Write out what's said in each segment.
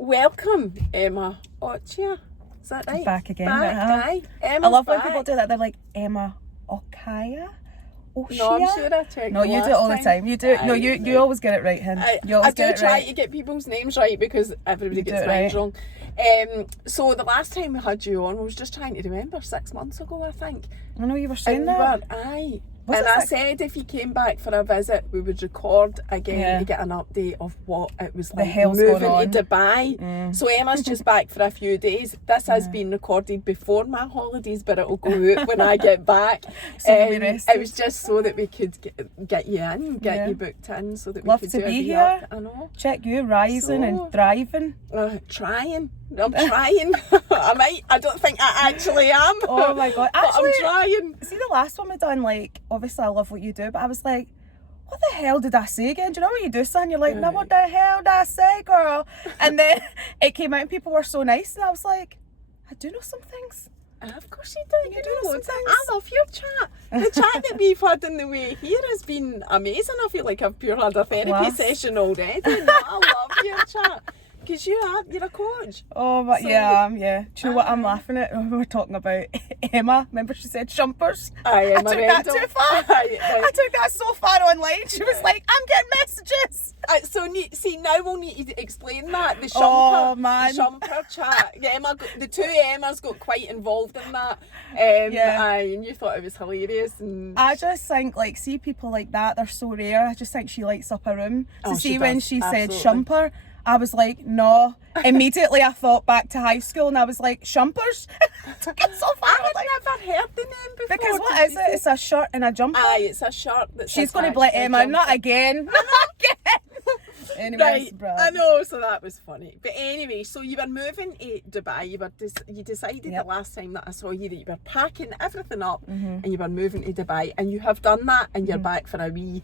welcome, Emma Ochia. Is that right? Back again. Aye. I love when people do that. They're like, Emma Okaya? Oshia? No, I'm sure I checked. No, you do it all the time. You do it. No, you always get it right, Hen. You always get it right. I do try to get people's names right because everybody gets mine wrong. So the last time we had you on, I was just trying to remember, 6 months ago, I think. I know you were saying that. Aye. And I said if you came back for a visit, we would record again to get an update of what it was like moving to Dubai. So Emma's just back for a few days. This has been recorded before my holidays, but it'll go out when I get back. It was just so that we could get you in, get you booked in, so that we could do be here. I know. Check you rising and thriving. Trying. I'm trying. I don't think I actually am. Oh my God. Actually, I'm trying. See the last one we done, like, obviously I love what you do, but I was like, what the hell did I say again? Do you know when you do something, you're like, now what the hell did I say, girl? And then it came out and people were so nice, and I was like, I do know some things. Of course you do. You do know some things. I love your chat. The chat that we've had on the way here has been amazing. I feel like I've pure had a therapy session already. I love your chat. Because you're a coach. Oh, but so, yeah. Do you know what I'm laughing at? We were talking about Emma. Remember she said shumpers? I took that too far. I took that so far online. She was like, I'm getting messages. So now we'll need to explain that. The shumper, man. The shumper chat. Yeah, the two Emmas got quite involved in that. And you thought it was hilarious. And I just think, like, see people like that, they're so rare. I just think she lights up a room. So see when she said shumper, I was like, no. Immediately I thought back to high school and I was like, shumpers? Took it so far. I had never heard the name before. Because what is it? It's a shirt and a jumper. Aye, it's a shirt. She's going to blame Emma, not again. Not again. Anyways, right, I know, so that was funny. But anyway, so you were moving to Dubai. You decided the last time that I saw you that you were packing everything up and you were moving to Dubai, and you have done that, and you're back for a wee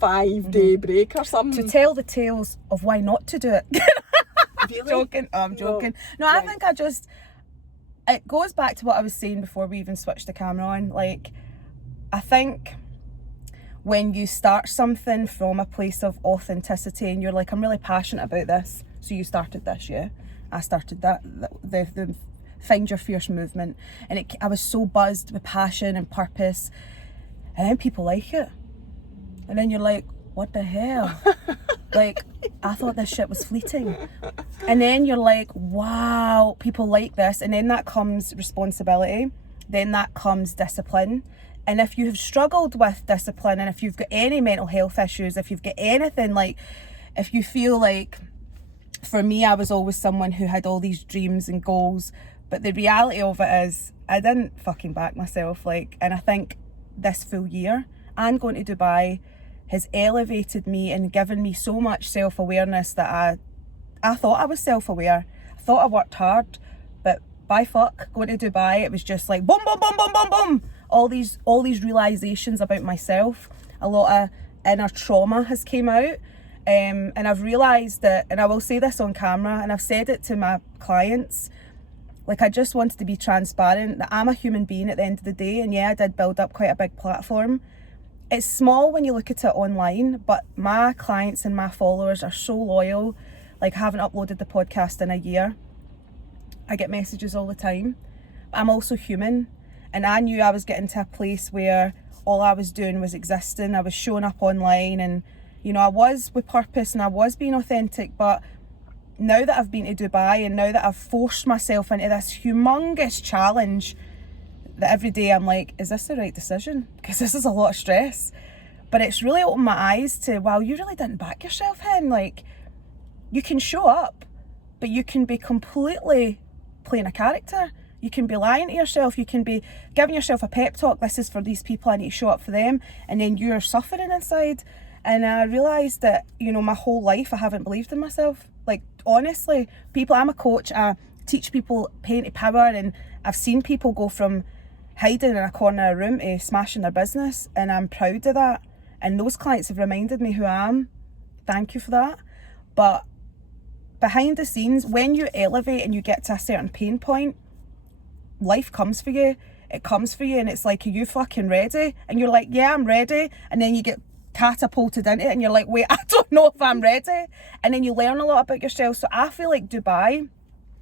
5-day break or something. To tell the tales of why not to do it. Really? I'm joking. No, I think it goes back to what I was saying before we even switched the camera on. Like, I think when you start something from a place of authenticity and you're like, I'm really passionate about this. So you started this, yeah? I started that, the Find Your Fierce movement. And I was so buzzed with passion and purpose. And then people like it. And then you're like, what the hell? Like, I thought this shit was fleeting. And then you're like, wow, people like this. And then that comes responsibility. Then that comes discipline. And if you have struggled with discipline, and if you've got any mental health issues, if you've got anything, like, if you feel like, for me, I was always someone who had all these dreams and goals, but the reality of it is I didn't fucking back myself. Like, and I think this full year and going to Dubai has elevated me and given me so much self-awareness that I thought I was self-aware. I thought I worked hard, but by fuck, going to Dubai, it was just like boom, boom, boom, boom, boom, boom. All these realizations about myself. A lot of inner trauma has came out. And I've realised that, and I will say this on camera, and I've said it to my clients, like, I just wanted to be transparent that I'm a human being at the end of the day. And yeah, I did build up quite a big platform. It's small when you look at it online, but my clients and my followers are so loyal. Like, I haven't uploaded the podcast in a year. I get messages all the time. But I'm also human. And I knew I was getting to a place where all I was doing was existing. I was showing up online and, you know, I was with purpose and I was being authentic. But now that I've been to Dubai and now that I've forced myself into this humongous challenge, that every day I'm like, is this the right decision? Because this is a lot of stress. But it's really opened my eyes to, wow, you really didn't back yourself, Hen. Like, you can show up, but you can be completely playing a character. You can be lying to yourself. You can be giving yourself a pep talk. This is for these people. I need to show up for them. And then you're suffering inside. And I realised that, you know, my whole life I haven't believed in myself. Like, honestly, I'm a coach. I teach people pain to power. And I've seen people go from hiding in a corner of a room to smashing their business. And I'm proud of that. And those clients have reminded me who I am. Thank you for that. But behind the scenes, when you elevate and you get to a certain pain point, life comes for you. It comes for you and it's like, are you fucking ready? And you're like, yeah, I'm ready. And then you get catapulted into it and you're like, wait, I don't know if I'm ready. And then you learn a lot about yourself. So I feel like Dubai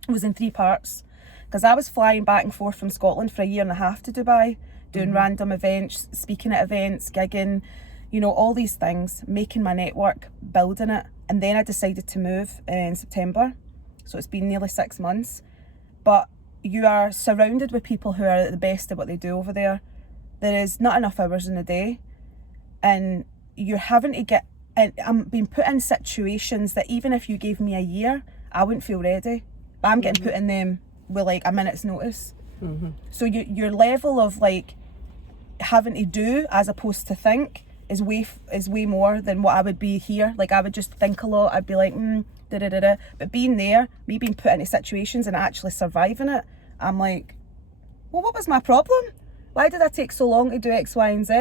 was in 3 parts, because I was flying back and forth from Scotland for a year and a half to Dubai, doing random events, speaking at events, gigging, you know, all these things, making my network, building it. And then I decided to move in September. So it's been nearly 6 months. But you are surrounded with people who are at the best at what they do over there. There is not enough hours in a day. And you're having to get, and I'm being put in situations that even if you gave me a year, I wouldn't feel ready. But I'm getting put in them with like a minute's notice. So your level of like having to do as opposed to think is way more than what I would be here. Like I would just think a lot. I'd be like, But being there, me being put into situations and actually surviving it, I'm like, well, what was my problem? Why did I take so long to do X, Y, and Z?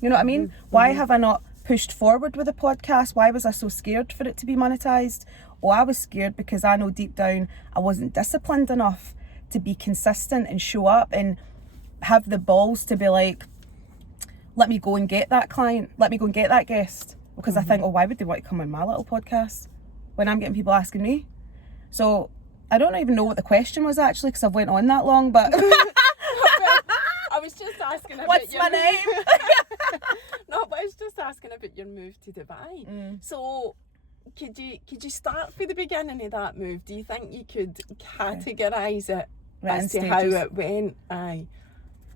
You know what I mean? Why have I not pushed forward with the podcast? Why was I so scared for it to be monetized? Oh, I was scared because I know deep down I wasn't disciplined enough to be consistent and show up and have the balls to be like, let me go and get that client, let me go and get that guest. Because I think, oh, why would they want to come on my little podcast when I'm getting people asking me? So I don't even know what the question was actually, because I've went on that long, but I was just asking about what's my name? No, but I was just asking about your move to Dubai. So could you start from the beginning of that move? Do you think you could categorise it as to how it went? Aye.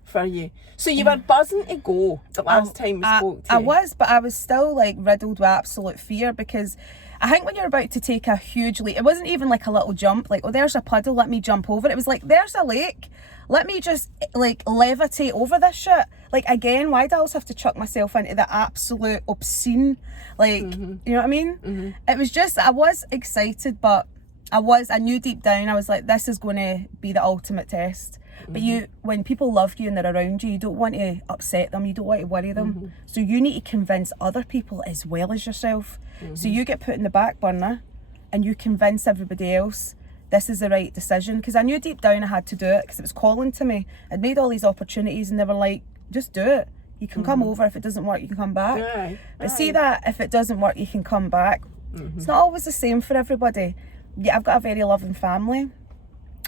For you. So you were buzzing to go the last time we spoke to you. I was, but I was still like riddled with absolute fear, because I think when you're about to take a huge leap, it wasn't even like a little jump, like, oh, there's a puddle, let me jump over it. It was like, there's a lake, let me just like levitate over this shit. Like, again, why do I always have to chuck myself into the absolute obscene, like, you know what I mean? It was just, I was excited, but I knew deep down, I was like, this is going to be the ultimate test. But when people love you and they're around you don't want to upset them, you don't want to worry them. So you need to convince other people as well as yourself. So you get put in the back burner and you convince everybody else this is the right decision. Because I knew deep down I had to do it, because it was calling to me. I'd made all these opportunities and they were like, just do it. You can come over. If it doesn't work, you can come back. But see that if it doesn't work, you can come back. It's not always the same for everybody. Yeah, I've got a very loving family.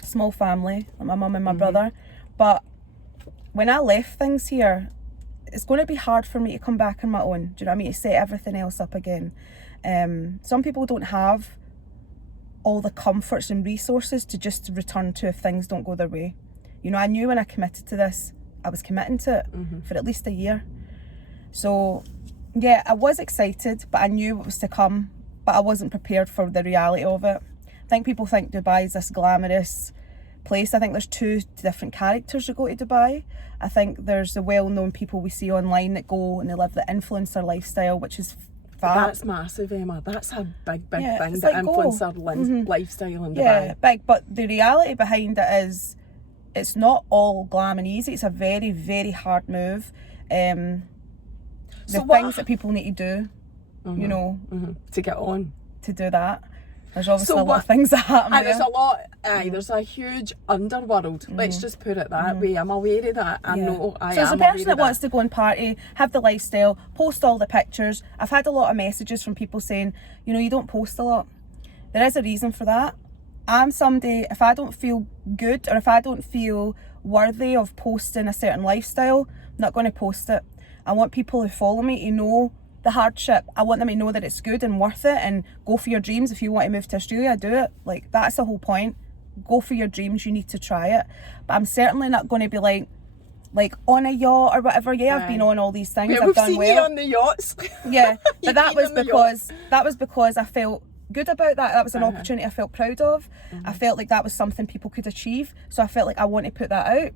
Small family, like my mum and my brother, but when I left things here, it's going to be hard for me to come back on my own. Do you know what I mean? To set everything else up again. Some people don't have all the comforts and resources to just return to if things don't go their way. You know, I knew when I committed to this, I was committing to it for at least a year. So yeah, I was excited, but I knew what was to come, but I wasn't prepared for the reality of it. I think people think Dubai is this glamorous place. I think there's 2 different characters that go to Dubai. I think there's the well-known people we see online that go and they live the influencer lifestyle, which is fab. That's massive, Emma. That's a big thing, the like influencer lifestyle in Dubai. Yeah, big. But the reality behind it is it's not all glam and easy. It's a very, very hard move. The things that people need to do, you know, to get on. To do that. There's obviously a lot of things that happen there. There's a lot, there's a huge underworld, let's just put it that way. I'm aware of that. I know I am. So as a person that wants to go and party, have the lifestyle, post all the pictures, I've had a lot of messages from people saying, you know, you don't post a lot. There is a reason for that. I'm somebody, if I don't feel good or if I don't feel worthy of posting a certain lifestyle, I'm not going to post it. I want people who follow me to know the hardship. I want them to know that it's good and worth it, and go for your dreams. If you want to move to Australia, do it. Like, that's the whole point. Go for your dreams. You need to try it. But I'm certainly not going to be like on a yacht or whatever. Yeah, I've been on all these things. I've done well. You on the yachts. Yeah, but that was because I felt good about that. That was an opportunity I felt proud of. I felt like that was something people could achieve. So I felt like I want to put that out.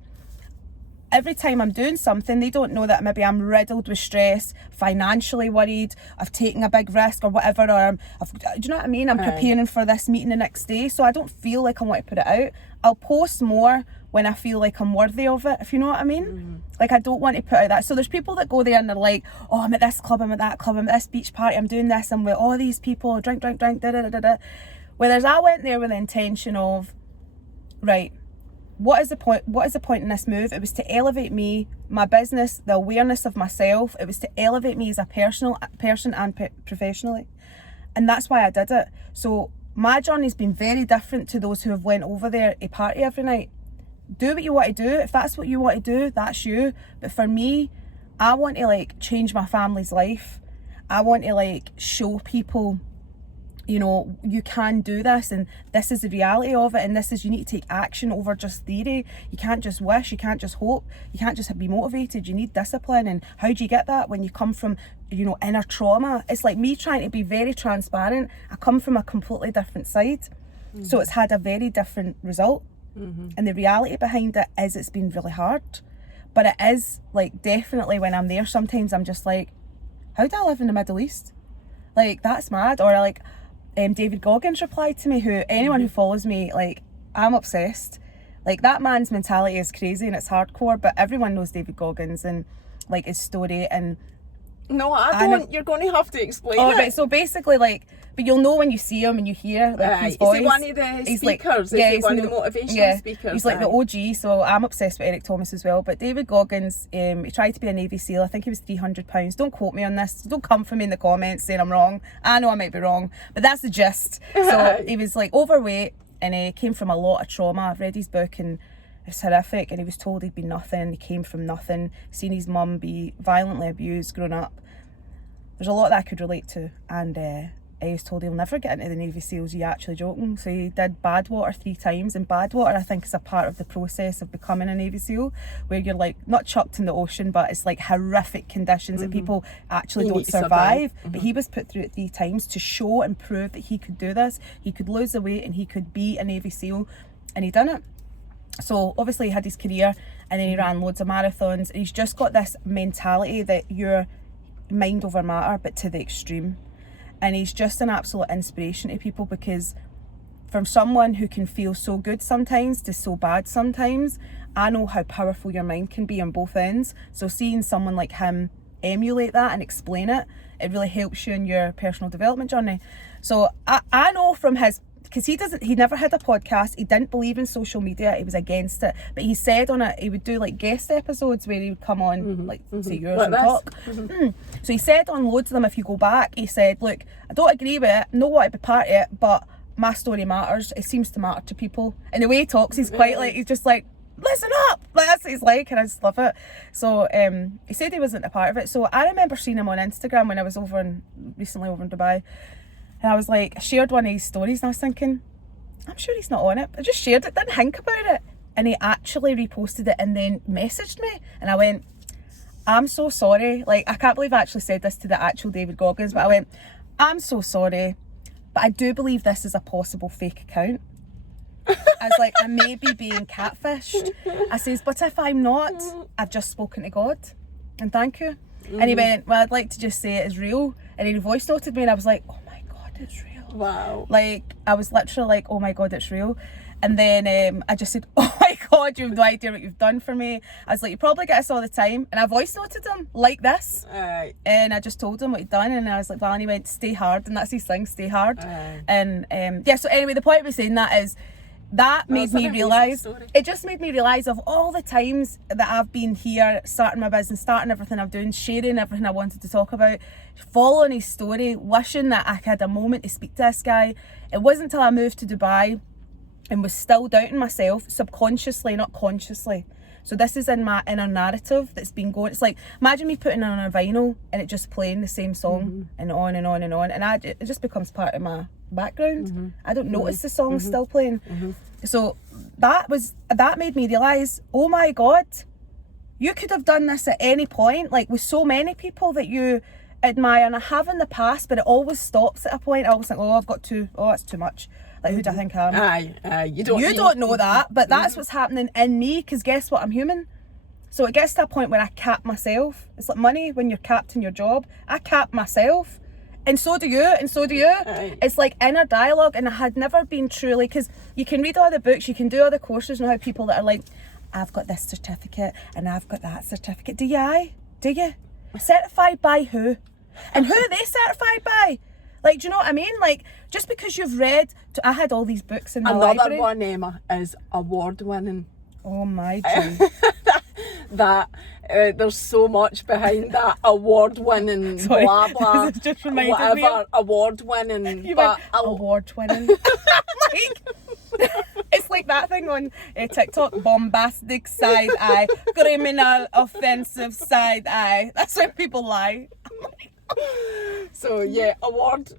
Every time I'm doing something, they don't know that maybe I'm riddled with stress, financially worried, I've taken a big risk or whatever, or do you know what I mean? I'm preparing for this meeting the next day, so I don't feel like I want to put it out. I'll post more when I feel like I'm worthy of it, if you know what I mean. Like, I don't want to put out that. So there's people that go there and they're like, oh, I'm at this club, I'm at that club, I'm at this beach party, I'm doing this, I'm with all these people, drink, da da da da. Whereas I went there with the intention of, right, what is the point in this move? It was to elevate me, my business, the awareness of myself. It was to elevate me as a person and professionally. And that's why I did it. So my journey's been very different to those who have went over there to party every night. Do what you want to do. If that's what you want to do, that's you. But for me, I want to like change my family's life. I want to like show people, you know, you can do this, and this is the reality of it, and this is, you need to take action over just theory. You can't just wish, you can't just hope, you can't just be motivated. You need discipline. And how do you get that? When you come from, you know, inner trauma. It's like me trying to be very transparent. I come from a completely different side, so it's had a very different result. And the reality behind it is it's been really hard. But it is like, definitely when I'm there, sometimes I'm just like, how do I live in the Middle East? Like, that's mad. Or like David Goggins replied to me, who anyone who follows me, like, I'm obsessed. Like, that man's mentality is crazy and it's hardcore, but everyone knows David Goggins and like his story. And no, I don't. You're going to have to explain it. Right, so basically, like, but you'll know when you see him and you hear like his voice. Is he one of the speakers? Is he one of the motivational speakers? He's like the OG, so I'm obsessed with Eric Thomas as well. But David Goggins, he tried to be a Navy SEAL. I think he was £300. Don't quote me on this. Don't come for me in the comments saying I'm wrong. I know I might be wrong, but that's the gist. So he was like overweight and he came from a lot of trauma. I've read his book and it's horrific, and he was told he'd been nothing. He came from nothing, seen his mum be violently abused growing up. There's a lot that I could relate to, and I was told he'll never get into the Navy SEALs. Are you actually joking? So he did Badwater 3 times, and Badwater, I think, is a part of the process of becoming a Navy SEAL, where you're like not chucked in the ocean, but it's like horrific conditions that people actually don't survive. But he was put through it 3 times to show and prove that he could do this. He could lose the weight and he could be a Navy SEAL, and he done it. So obviously he had his career, and then he ran loads of marathons, and he's just got this mentality that you're mind over matter, but to the extreme. And he's just an absolute inspiration to people, because from someone who can feel so good sometimes to so bad sometimes, I know how powerful your mind can be on both ends. So seeing someone like him emulate that and explain it, it really helps you in your personal development journey. So I know from his, because he never had a podcast, he didn't believe in social media, he was against it, but he said on it he would do like guest episodes where he would come on like say yours like and this. Talk. So he said on loads of them, if you go back, he said, look, I don't agree with it, I don't want to be part of it, but my story matters, it seems to matter to people. And the way he talks, he's quite like, he's just like, listen up, like that's what he's like, and I just love it. So he said he wasn't a part of it. So I remember seeing him on Instagram when I was recently over in Dubai. And I was like, I shared one of his stories and I was thinking, I'm sure he's not on it. I just shared it, didn't think about it. And he actually reposted it and then messaged me. And I went, I'm so sorry. Like, I can't believe I actually said this to the actual David Goggins, but I went, I'm so sorry, but I do believe this is a possible fake account. I was like, I may be being catfished. I says, but if I'm not, I've just spoken to God. And thank you. And he went, well, I'd like to just say it is real. And he voice noted me and I was like, oh my God, it's real. Wow. Like, I was literally like, oh my God, it's real. And then I just said, oh my God, you have no idea what you've done for me. I was like, you probably get this all the time. And I voice noted him like this. And I just told him what he'd done. And I was like, well, and he went, stay hard. And that's his thing, stay hard. And yeah, so anyway, the point of me saying that is, that made me realise, it just made me realise of all the times that I've been here, starting my business, starting everything I'm doing, sharing everything I wanted to talk about, following his story, wishing that I had a moment to speak to this guy. It wasn't until I moved to Dubai and was still doubting myself, subconsciously, not consciously. So this is in my inner narrative that's been going. It's like, imagine me putting on a vinyl and it just playing the same song and on and on and on. And it just becomes part of my background. I don't notice the song still playing. So that made me realise, oh my God, you could have done this at any point, like with so many people that you admire, and I have in the past, but it always stops at a point. I always think, that's too much. Like, who do I think I am? You don't know that, but that's what's happening in me, because guess what, I'm human. So it gets to a point where I cap myself. It's like money when you're capped in your job. I cap myself. And so do you, and so do you. It's like inner dialogue, and I had never been truly, because you can read all the books, you can do all the courses, and how people that are like, I've got this certificate, and I've got that certificate. Do you? Certified by who? And who are they certified by? Like, do you know what I mean? Like, just because you've read, I had all these books in my library. Another one, Emma, is award winning. Oh my God. that there's so much behind that award-winning blah blah, it just reminded me whatever of, award-winning, award-winning. Like, it's like that thing on TikTok, bombastic side eye, criminal offensive side eye. That's when people lie. So yeah, award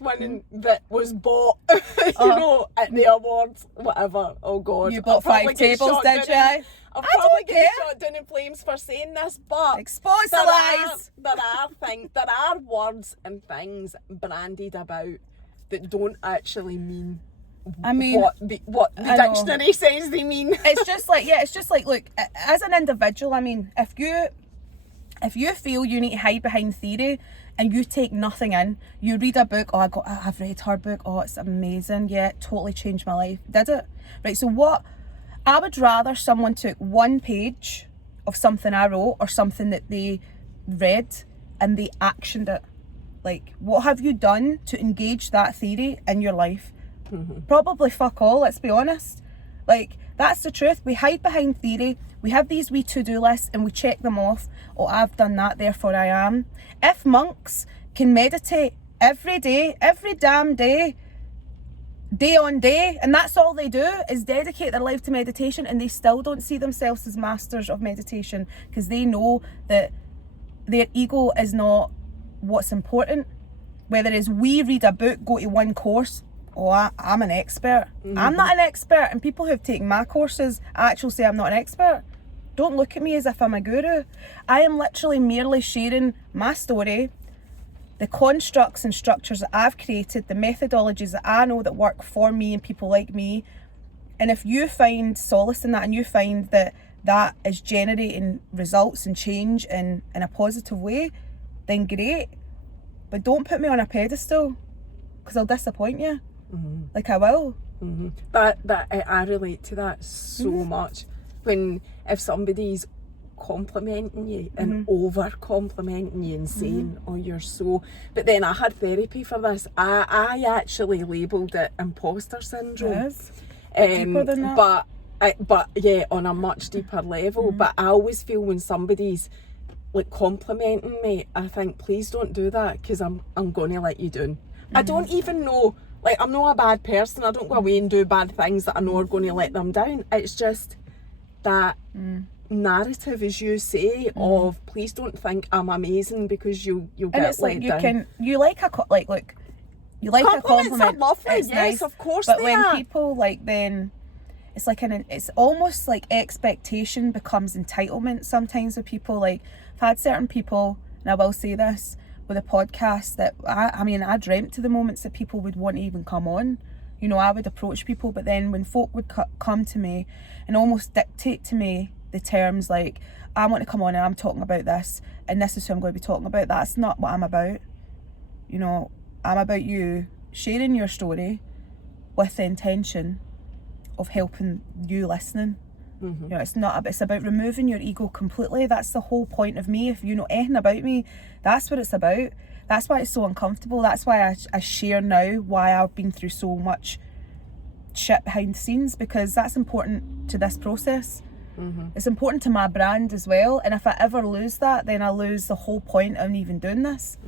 winning that was bought, you know, at the awards, whatever. Oh God, you bought 5 tables, did you? I'll probably get shot down in flames for saying this, but expose the lies. There are words and things branded about that don't actually mean. I mean, what the dictionary says they mean. It's just like, look, as an individual, I mean, if you feel you need to hide behind theory and you take nothing in, you read a book, I've read her book, it's amazing, yeah, it totally changed my life. Did it? Right, so what, I would rather someone took 1 page of something I wrote or something that they read and they actioned it. Like, what have you done to engage that theory in your life? Mm-hmm. Probably fuck all, let's be honest. Like, that's the truth. We hide behind theory. We have these wee to-do lists and we check them off. Oh, I've done that, therefore I am. If monks can meditate every day, every damn day, day on day, and that's all they do is dedicate their life to meditation, and they still don't see themselves as masters of meditation because they know that their ego is not what's important. Whether it's we read a book, go to 1 course, I'm an expert. Mm-hmm. I'm not an expert, and people who have taken my courses actually say I'm not an expert. Don't look at me as if I'm a guru. I am literally merely sharing my story, the constructs and structures that I've created, the methodologies that I know that work for me and people like me. And if you find solace in that and you find that that is generating results and change in a positive way, then great. But don't put me on a pedestal because I'll disappoint you. Mm-hmm. Like I will. Mm-hmm. I relate to that so much. When if somebody's complimenting you and over complimenting you and saying, oh, you're so, but then I had therapy for this. I actually labelled it imposter syndrome. Yes. Deeper than that. But yeah, on a much deeper level. But I always feel when somebody's like complimenting me, I think, please don't do that because I'm going to let you down. I don't even know, like, I'm not a bad person. I don't go away and do bad things that I know are going to let them down. It's just that narrative, as you say, of please don't think I'm amazing because you'll get let down. You like a compliment. Are lovely, it's yes, nice, of course. But when people like then, it's like it's almost like expectation becomes entitlement sometimes with people. Like I've had certain people, and I will say this with a podcast that I dreamt to the moments that people would want to even come on. You know, I would approach people, but then when folk would come to me and almost dictate to me the terms like, I want to come on and I'm talking about this and this is who I'm going to be talking about, that's not what I'm about. You know, I'm about you sharing your story with the intention of helping you listening. You know, it's about removing your ego completely. That's the whole point of me. If you know anything about me, that's what it's about. That's why it's so uncomfortable. That's why I share now why I've been through so much shit behind the scenes, because that's important to this process. It's important to my brand as well, and if I ever lose that, then I lose the whole point of even doing this.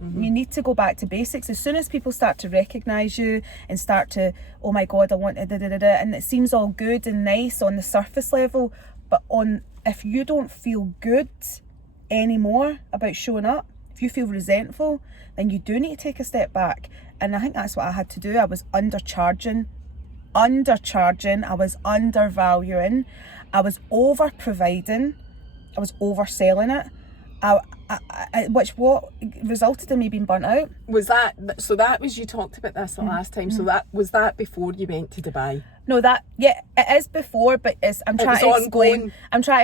You need to go back to basics. As soon as people start to recognise you and start to, oh my God, I want to and it seems all good and nice on the surface level, but if you don't feel good anymore about showing up, if you feel resentful, then you do need to take a step back. And I think that's what I had to do. I was undercharging, I was undervaluing, I was over providing, I was overselling it. Which what resulted in me being burnt out. That was you talked about this the last time. So that was that before you went to Dubai? No, it is before, but I'm trying to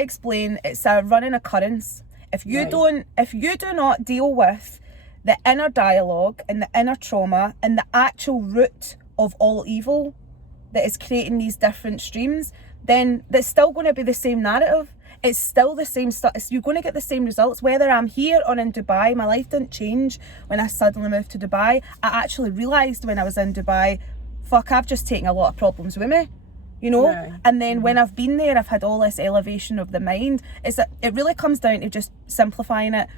explain. It's a running occurrence. If you do not deal with the inner dialogue and the inner trauma and the actual root of all evil that is creating these different streams, then that's still going to be the same narrative. It's still the same stuff. You're going to get the same results whether I'm here or in Dubai. My life didn't change when I suddenly moved to Dubai. I actually realised when I was in Dubai, fuck, I've just taken a lot of problems with me. you know? Right. And then when I've been there, I've had all this elevation of the mind. It really comes down to just simplifying it.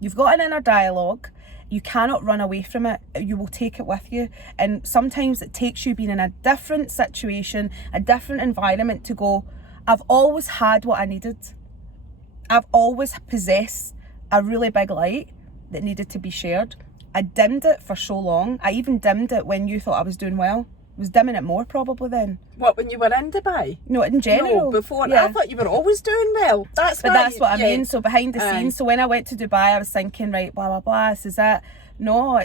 You've got an inner dialogue. You cannot run away from it. You will take it with you. And sometimes it takes you being in a different situation, a different environment to go, I've always had what I needed. I've always possessed a really big light that needed to be shared. I dimmed it for so long. I even dimmed it when you thought I was doing well. I was dimming it more probably then. What, when you were in Dubai? No, in general. No, before. Yeah. I thought you were always doing well. That's what I mean. So behind the scenes, so when I went to Dubai, I was thinking, right, blah, blah, blah, this is it. No,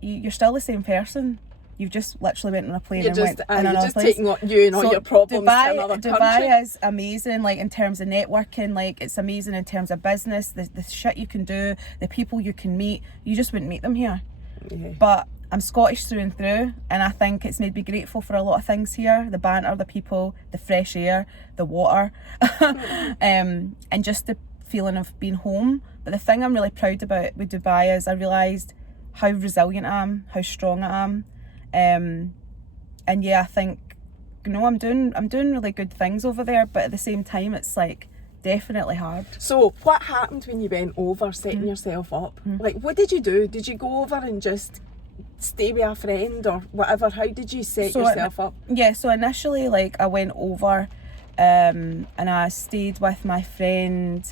you're still the same person. You've just literally went on a plane and went in another place. Taking you and all your problems to another country. Dubai is amazing, like in terms of networking, like it's amazing in terms of business, the shit you can do, the people you can meet. You just wouldn't meet them here. Yeah. But I'm Scottish through and through, and I think it's made me grateful for a lot of things here. The banter, the people, the fresh air, the water, and just the feeling of being home. But the thing I'm really proud about with Dubai is I realised how resilient I am, how strong I am. And yeah, I think, you know, I'm doing really good things over there, but at the same time it's like definitely hard. So what happened when you went over setting yourself up? Like, what did you do? Did you go over and just stay with a friend or whatever? How did you set yourself up? Yeah, so initially, like, I went over and I stayed with my friend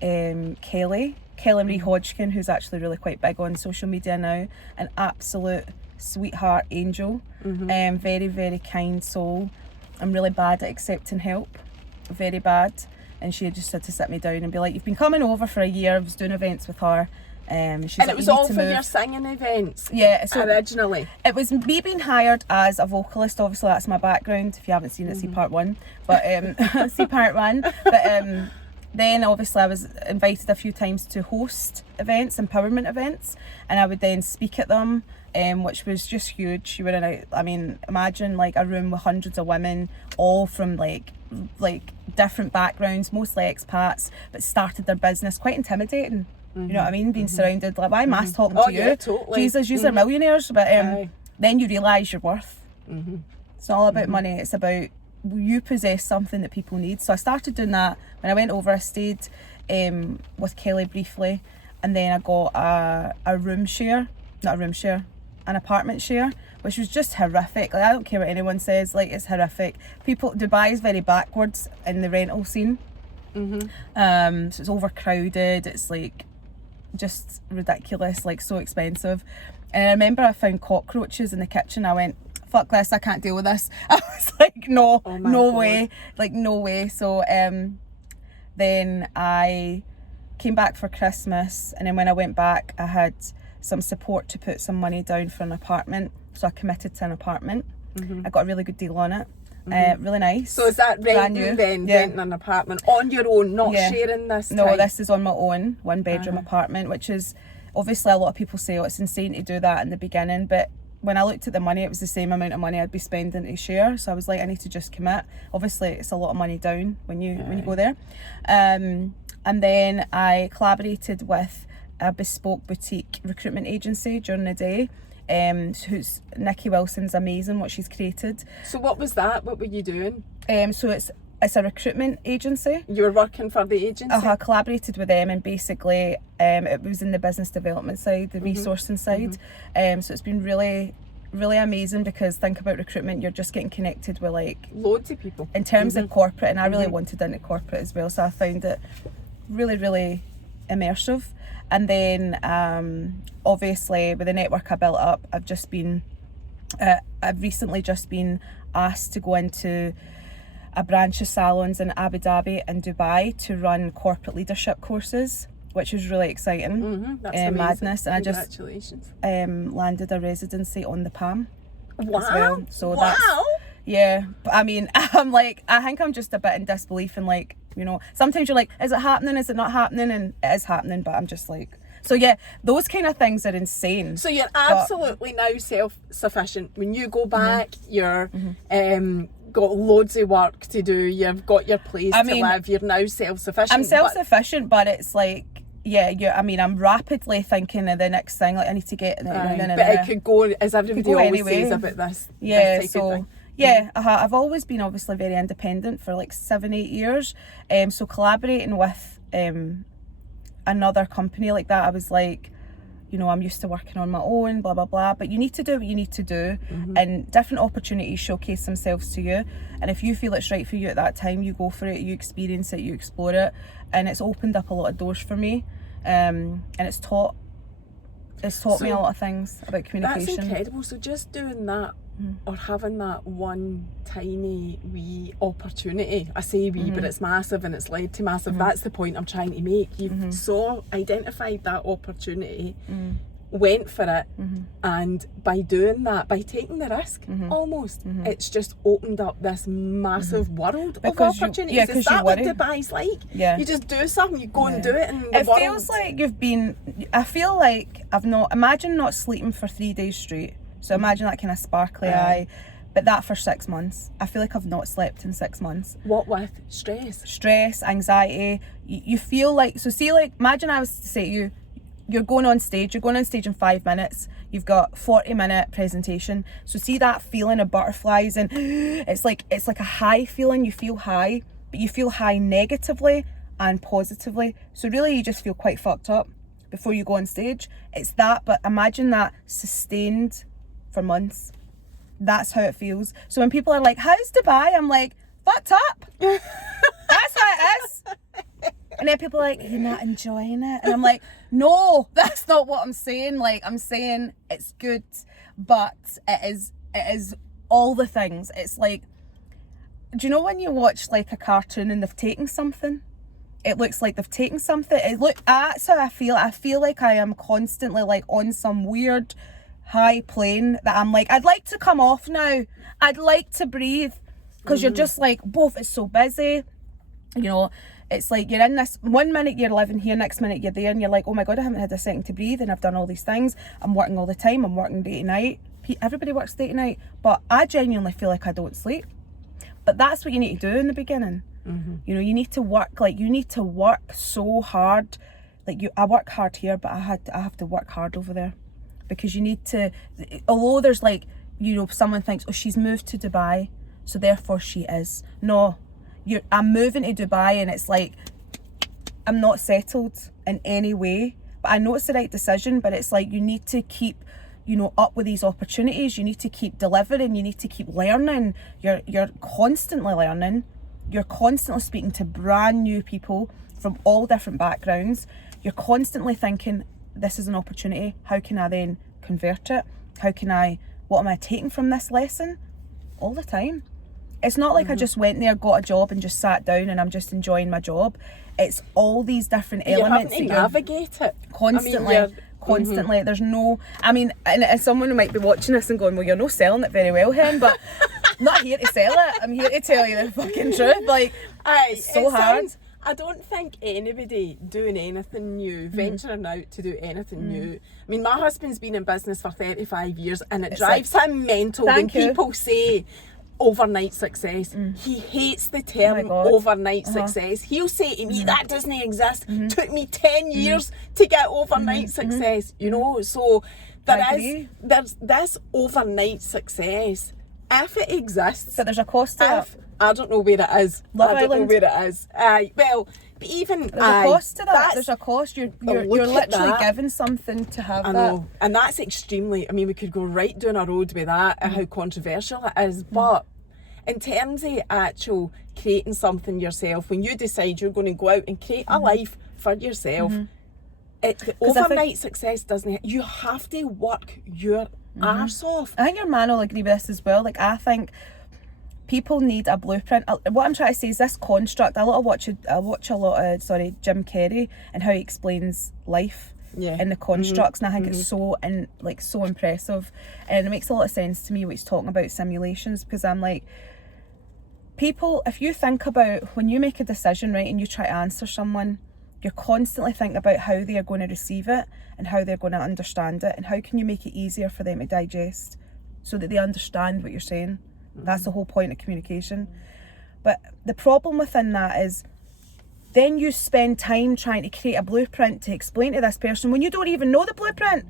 Kelly Marie Hodgkin, who's actually really quite big on social media now, an absolute sweetheart angel, very, very kind soul. I'm really bad at accepting help, very bad, and she just had to sit me down and be like, you've been coming over for a year. I was doing events with her, she's and like, it was you need all to for move. your singing events, so originally it was me being hired as a vocalist. Obviously that's my background. If you haven't seen it, see part one, but see part one. But then obviously I was invited a few times to host events, empowerment events, and I would then speak at them, which was just huge. You were in imagine like a room with hundreds of women, all from like different backgrounds, mostly expats, but started their business. Quite intimidating. You know what I mean? Being surrounded, like, why am I talking to you? Yeah, totally. Jesus, you're millionaires. But then you realise your worth. It's not all about money, it's about you possess something that people need. So I started doing that. When I went over, I stayed with Kelly briefly, and then I got an apartment share, which was just horrific. Like, I don't care what anyone says, like, it's horrific. Dubai is very backwards in the rental scene. So it's overcrowded, it's like just ridiculous, like so expensive. And I remember I found cockroaches in the kitchen. I went, fuck this, I can't deal with this. I was like, no way, like no way. So then I came back for Christmas, and then when I went back I had some support to put some money down for an apartment, so I committed to an apartment. I got a really good deal on it. Really nice. So is that renting then? Yeah. Renting an apartment on your own, not sharing this? No, this is on my own, one bedroom apartment, which is obviously a lot of people say, oh, it's insane to do that in the beginning, but when I looked at the money, it was the same amount of money I'd be spending to share. So I was like, I need to just commit. Obviously it's a lot of money down when you go there. And then I collaborated with a bespoke boutique recruitment agency during the day. Who's Nikki Wilson's amazing, what she's created. So what was that? What were you doing? So it's a recruitment agency. You were working for the agency? I collaborated with them, and basically it was in the business development side, the resourcing side. So it's been really, really amazing, because think about recruitment, you're just getting connected with like loads of people in terms of corporate, and I really wanted into corporate as well, so I found it really, really immersive. And then obviously with the network I built up, I've recently just been asked to go into a branch of salons in Abu Dhabi and Dubai to run corporate leadership courses, which is really exciting. That's madness. And I just landed a residency on the Palm as well. So that's, yeah, but I mean, I'm like, I think I'm just a bit in disbelief, and like, you know, sometimes you're like, is it happening, is it not happening? And it is happening, but I'm just like, so yeah, those kind of things are insane. So you're absolutely now self-sufficient. When you go back, you're got loads of work to do, you've got your place to live, you're now self-sufficient. I'm self-sufficient, but it's like, I'm rapidly thinking of the next thing, like I need to get... but it could go, as everybody always says about this. Yeah, this type of thing. Yeah, I've always been obviously very independent for like 7-8 years. So collaborating with another company like that, I was like, you know, I'm used to working on my own, blah, blah, blah. But you need to do what you need to do, and different opportunities showcase themselves to you. And if you feel it's right for you at that time, you go for it, you experience it, you explore it. And it's opened up a lot of doors for me. And it's taught me a lot of things about communication. That's incredible. So just doing that, or having that one tiny wee opportunity, I say wee, but it's massive and it's led to massive. That's the point I'm trying to make. You've identified that opportunity, went for it, and by doing that, by taking the risk, almost, it's just opened up this massive world of opportunities. Is that what Dubai's like? Yeah. You just do something, you go and do it, and it feels like I feel like imagine not sleeping for 3 days straight. So imagine that kind of sparkly eye, but that for 6 months. I feel like I've not slept in 6 months. What with? Stress, anxiety. You feel like, so see, like, imagine I was to say to you, you're going on stage in 5 minutes, you've got 40-minute presentation. So see that feeling of butterflies, and it's like a high feeling. You feel high, but you feel high negatively and positively. So really you just feel quite fucked up before you go on stage. It's that, but imagine that sustained for months. That's how it feels. So when people are like, how's Dubai? I'm like, fucked up. That's how it is. And then people are like, you're not enjoying it? And I'm like, no, that's not what I'm saying. Like, I'm saying it's good, but it is all the things. It's like, do you know when you watch like a cartoon and they've taken something? It looks like they've taken something. That's how I feel. I feel like I am constantly like on some weird high plane that I'm like, I'd like to come off now. I'd like to breathe. Because you're just like, both, it's so busy. You know, it's like you're in this, 1 minute you're living here, next minute you're there, and you're like, oh my God, I haven't had a second to breathe, and I've done all these things. I'm working all the time. I'm working day to night. Everybody works day to night. But I genuinely feel like I don't sleep. But that's what you need to do in the beginning. You know, you need to work so hard. Like I work hard here, but I have to work hard over there, because you need to, although there's like, you know, someone thinks, oh, she's moved to Dubai, so therefore she is. No, I'm moving to Dubai, and it's like, I'm not settled in any way, but I know it's the right decision. But it's like, you need to keep, you know, up with these opportunities. You need to keep delivering. You need to keep learning. You're constantly learning. You're constantly speaking to brand new people from all different backgrounds. You're constantly thinking, this is an opportunity. How can I then convert it? What am I taking from this lesson? All the time. It's not like I just went there, got a job and just sat down and I'm just enjoying my job. It's all these different elements. You have to navigate it. Constantly. There's no, and someone might be watching this and going, well, you're not selling it very well, Hen, but I'm not here to sell it. I'm here to tell you the fucking truth. Like, it's so hard. I don't think anybody doing anything new, venturing out to do anything new. I mean, my husband's been in business for 35 years, and it drives him mental when people say overnight success. He hates the term overnight success. He'll say to me, that doesn't exist. Took me 10 years to get overnight success, you know. So there's this overnight success, if it exists. But there's a cost to it. I don't know where it is. Well, but even there's a cost to that. There's a cost. You're literally given something to have. I know, and that's extremely. I mean, we could go right down a road with that and how controversial it is. But in terms of actual creating something yourself, when you decide you're going to go out and create a life for yourself, the overnight success doesn't. You have to work your arse off. I think your man will agree with this as well. Like, I think people need a blueprint. What I'm trying to say is this construct. I watch a lot of Jim Carrey and how he explains life in the constructs, and I think it's so impressive, and it makes a lot of sense to me what he's talking about simulations, because I'm like, people, if you think about when you make a decision, right, and you try to answer someone, you're constantly thinking about how they are going to receive it and how they're going to understand it, and how can you make it easier for them to digest so that they understand what you're saying. That's the whole point of communication. But the problem within that is then you spend time trying to create a blueprint to explain to this person when you don't even know the blueprint.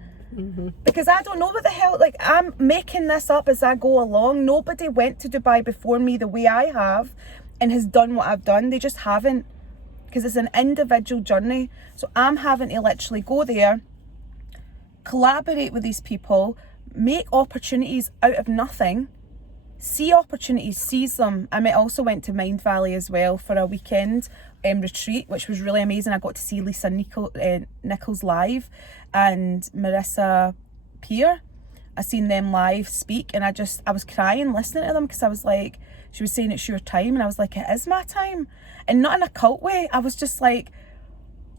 Because I don't know what the hell, like, I'm making this up as I go along. Nobody went to Dubai before me the way I have and has done what I've done. They just haven't, because it's an individual journey. So I'm having to literally go there, collaborate with these people, make opportunities out of nothing, see opportunities, seize them. I also went to Mind Valley as well for a weekend retreat, which was really amazing. I got to see Lisa Nichols live and Marissa Peer. I seen them live speak, and I was crying listening to them, because I was like, she was saying it's your time, and I was like, it is my time. And not in a cult way. I was just like,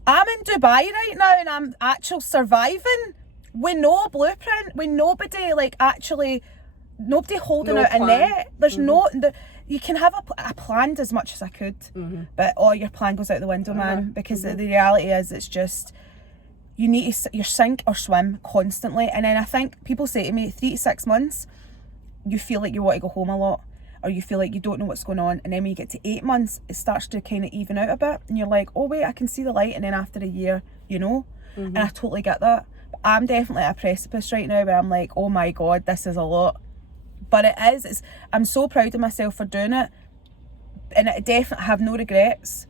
I'm in Dubai right now and I'm actually surviving with no blueprint, with nobody nobody holding out a net. There's you can have I planned as much as I could, but your plan goes out the window, man, because the reality is, it's just, you need to, you're sink or swim constantly. And then I think people say to me, 3 to 6 months, you feel like you want to go home a lot, or you feel like you don't know what's going on. And then when you get to 8 months, it starts to kind of even out a bit, and you're like, oh wait, I can see the light. And then after a year, and I totally get that. But I'm definitely at a precipice right now where I'm like, oh my God, this is a lot. But I'm so proud of myself for doing it, and I definitely have no regrets.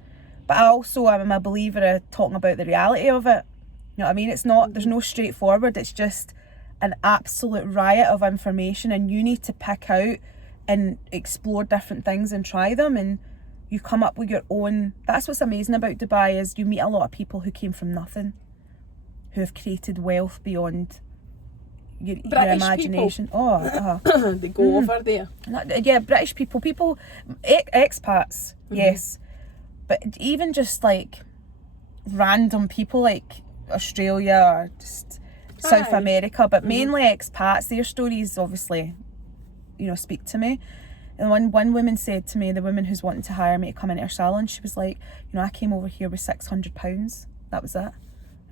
But I also am a believer of talking about the reality of it. You know what I mean? It's not, there's no straightforward, it's just an absolute riot of information, and you need to pick out and explore different things and try them, and you come up with your own. That's what's amazing about Dubai, is you meet a lot of people who came from nothing, who have created wealth beyond your imagination. People. They go over there. Yeah, British people, expats, yes, but even just like random people like Australia or just South America, but mainly expats. Their stories obviously, speak to me. And one woman said to me, the woman who's wanting to hire me to come into her salon, she was like, I came over here with £600. That was it.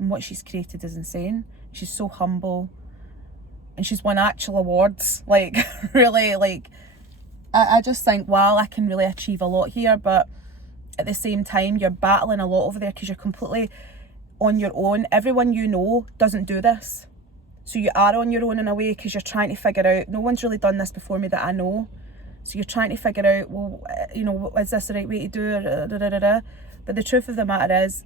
And what she's created is insane. She's so humble. And she's won actual awards. Like, really, like, I just think, wow, I can really achieve a lot here. But at the same time, you're battling a lot over there, because you're completely on your own. Everyone doesn't do this. So you are on your own in a way, because you're trying to figure out, no one's really done this before me that I know. So you're trying to figure out, well, is this the right way to do it? But the truth of the matter is,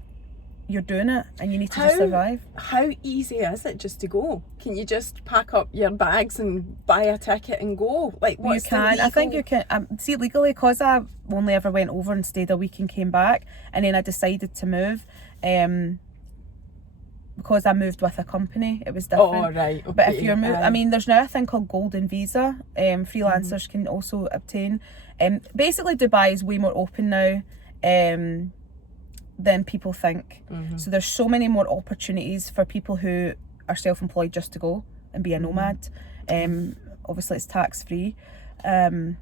you're doing it, and you need to just survive. How easy is it just to go? Can you just pack up your bags and buy a ticket and go? Like, what's you can. I think you can. See, legally, because I only ever went over and stayed a week and came back, and then I decided to move. Because I moved with a company, it was different. Oh, right. Okay. But if you're there's now a thing called Golden Visa. Freelancers can also obtain. Basically, Dubai is way more open now than people think. So there's so many more opportunities for people who are self-employed just to go and be a nomad. Obviously, it's tax-free. It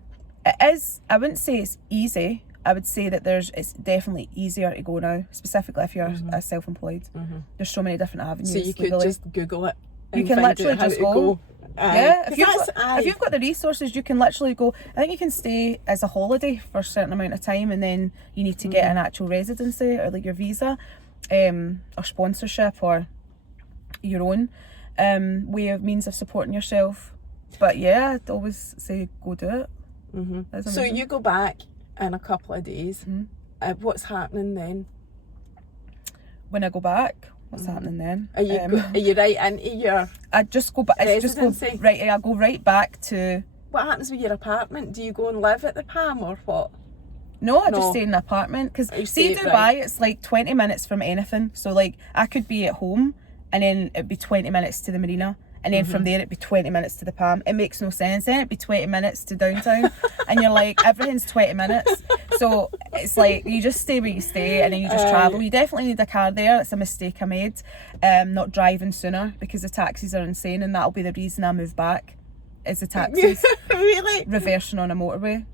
is. I wouldn't say it's easy. I would say that it's definitely easier to go now, specifically if you're self-employed. There's so many different avenues. So you could just Google it. You can literally just go. Yeah, if you've got the resources, you can literally go. I think you can stay as a holiday for a certain amount of time, and then you need to get an actual residency or like your visa, or sponsorship, or your own means of supporting yourself. But yeah, I'd always say go do it. So you go back in a couple of days. What's happening then? When I go back, what's happening then? Are you right into your I just go back. I go right back to. What happens with your apartment? Do you go and live at the Palm or what? No, I just stay in an apartment, because see, Dubai, it's like 20 minutes from anything. So like I could be at home, and then it'd be 20 minutes to the marina, and then from there it'd be 20 minutes to the Palm. It makes no sense. Then it'd be 20 minutes to downtown, and you're like, everything's 20 minutes. So it's like, you just stay where you stay, and then you just travel. You definitely need a car there. It's a mistake I made, not driving sooner, because the taxis are insane, and that'll be the reason I move back, is the taxis. Really? Reversing on a motorway.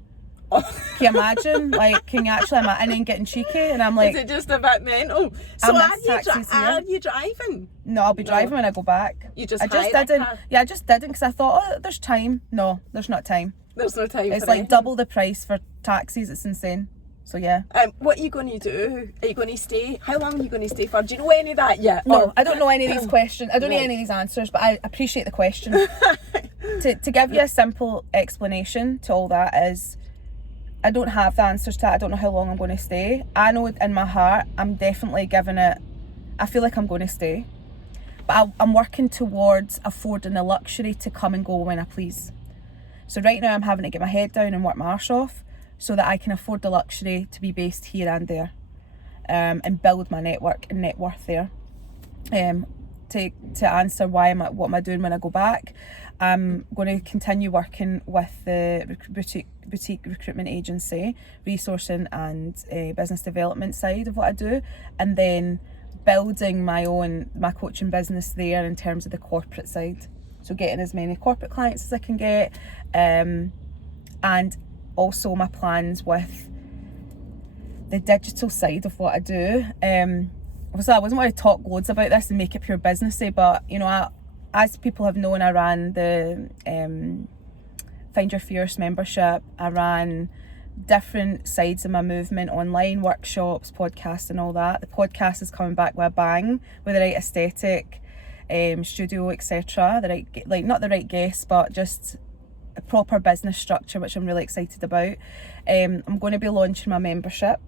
Can you imagine? Like, can you actually imagine? And then getting cheeky, and I'm like, is it just a bit mental? So are you driving? No, I'll be driving when I go back. You just I just didn't. Yeah, I just didn't, because I thought, oh, there's time. No, there's not time. There's no time. It's like double the price for taxis. It's insane. So yeah. What are you going to do? Are you going to stay? How long are you going to stay for? Do you know any of that yet? No, I don't know any of these questions. I don't know any of these answers, but I appreciate the question. To give you a simple explanation to all that is, I don't have the answers to that. I don't know how long I'm going to stay. I know in my heart, I'm definitely giving it, I feel like I'm going to stay. But I'm working towards affording the luxury to come and go when I please. So right now I'm having to get my head down and work my arse off so that I can afford the luxury to be based here and there, and build my network and net worth there. To answer what am I doing when I go back, I'm going to continue working with the boutique recruitment agency, resourcing and business development side of what I do, and then building my coaching business there in terms of the corporate side. So getting as many corporate clients as I can get, and also my plans with the digital side of what I do. Obviously I wasn't going to talk loads about this and make it pure businessy, but you know, as people have known, I ran the Find Your Fierce membership. I ran different sides of my movement, online workshops, podcasts and all that. The podcast is coming back with a bang, with the right aesthetic, studio, etc. Not the right guests, but just a proper business structure, which I'm really excited about. I'm going to be launching my membership,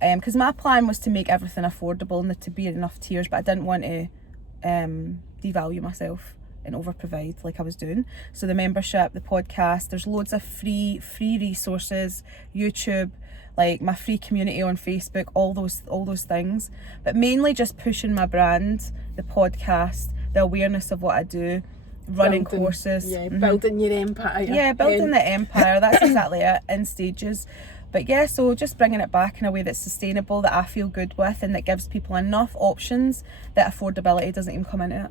because my plan was to make everything affordable and to be enough tiers, but I didn't want to devalue myself and over provide like I was doing. So the membership, the podcast, there's loads of free resources, YouTube, like my free community on Facebook, all those things, but mainly just pushing my brand, the podcast, the awareness of what I do, running courses, building your empire, building the empire. That's exactly it, in stages. But yeah, so just bringing it back in a way that's sustainable, that I feel good with, and that gives people enough options that affordability doesn't even come into it.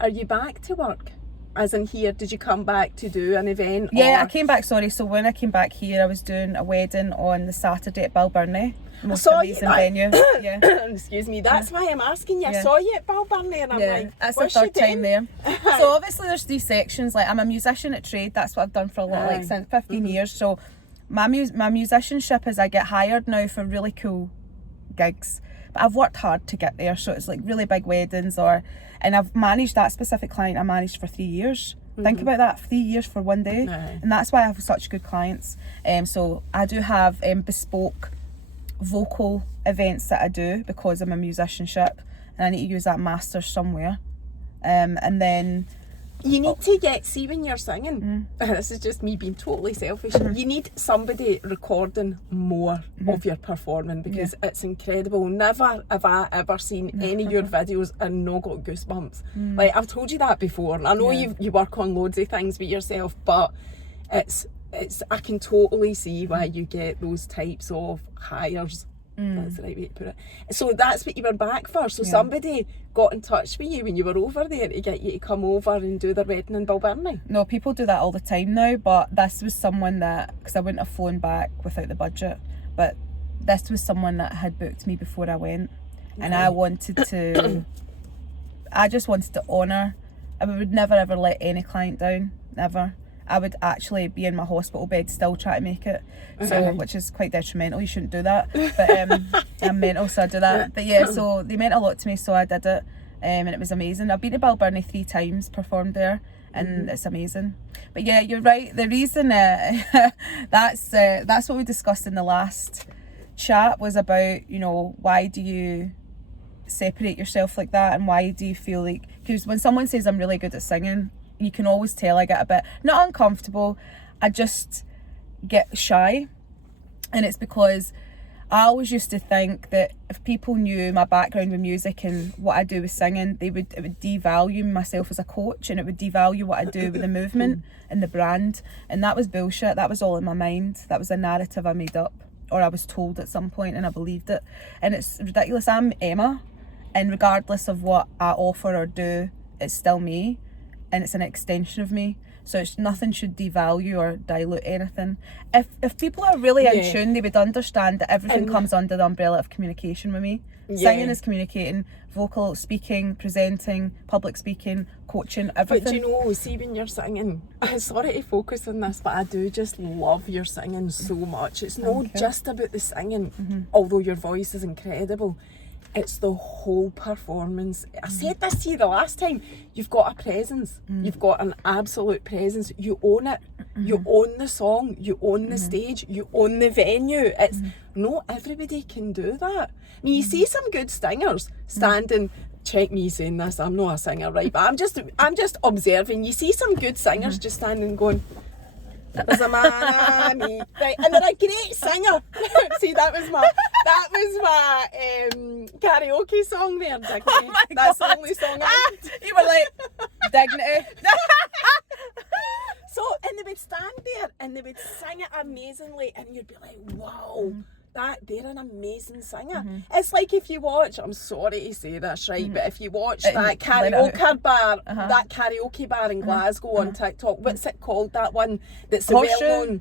Are you back to work? As in here, did you come back to do an event? Yeah, I came back, so when I came back here, I was doing a wedding on the Saturday at Balbirnie. Most amazing venue. Yeah. Excuse me, that's why I'm asking you. I saw you at Balbirnie and I'm like, that's the third time there. So obviously there's 3 sections. Like, I'm a musician at trade, that's what I've done for a lot, like since 15 years. So my musicianship is I get hired now for really cool gigs. But I've worked hard to get there, so it's like really big weddings, and I've managed that specific client I managed for 3 years. Think about that, 3 years for one day. And that's why I have such good clients. So I do have bespoke vocal events that I do because I'm a musicianship, and I need to use that master somewhere. And then you need to see when you're singing, this is just me being totally selfish, you need somebody recording more of your performing, because it's incredible. Never have I ever seen any of your videos and not got goosebumps. Like, I've told you that before, and I know you work on loads of things with yourself, but it's I can totally see why you get those types of hires. That's the right way to put it. So that's what you were back for. So somebody got in touch with you when you were over there to get you to come over and do their wedding in Balbirnie? No, people do that all the time now, but this was someone that, because I wouldn't have flown back without the budget, but this was someone that had booked me before I went, and I wanted to I just wanted to honour. I would never ever let any client down, never. I would actually be in my hospital bed still try to make it, so which is quite detrimental. You shouldn't do that, but I'm mental, so I do that. But yeah, so they meant a lot to me, so I did it, and it was amazing. I've been to Balbirnie 3 times, performed there, and it's amazing. But yeah, you're right. The reason that's what we discussed in the last chat was about, you know, why do you separate yourself like that, and why do you feel like, because when someone says I'm really good at singing, you can always tell I get a bit, not uncomfortable, I just get shy. And it's because I always used to think that if people knew my background with music and what I do with singing, it would devalue myself as a coach, and it would devalue what I do with the movement and the brand. And that was bullshit. That was all in my mind. That was a narrative I made up, or I was told at some point, and I believed it. And it's ridiculous. I'm Emma, and regardless of what I offer or do, it's still me. And it's an extension of me. So nothing should devalue or dilute anything. If people are really in tune, they would understand that everything comes under the umbrella of communication with me. Singing is communicating, vocal, speaking, presenting, public speaking, coaching, everything. But do you know, see when you're singing, I'm sorry to focus on this, but I do just love your singing so much. It's not just about the singing, although your voice is incredible. It's the whole performance. I said this to you the last time. You've got a presence. You've got an absolute presence. You own it. You own the song. You own the stage. You own the venue. It's not everybody can do that. I mean, you see some good singers standing. Check me saying this. I'm not a singer, right? But I'm just observing. You see some good singers just standing going, "There's a man on me," right? And they're a great singer. See, that was my karaoke song there, Dignity. Oh my That's God. the only song I You were like, dignity. So, and they would stand there and they would sing it amazingly, and you'd be like, wow, they're an amazing singer. It's like if you watch, I'm sorry to say this, right, but if you watch that karaoke bar, that karaoke bar in Glasgow on TikTok, what's it called, that one that's a well-known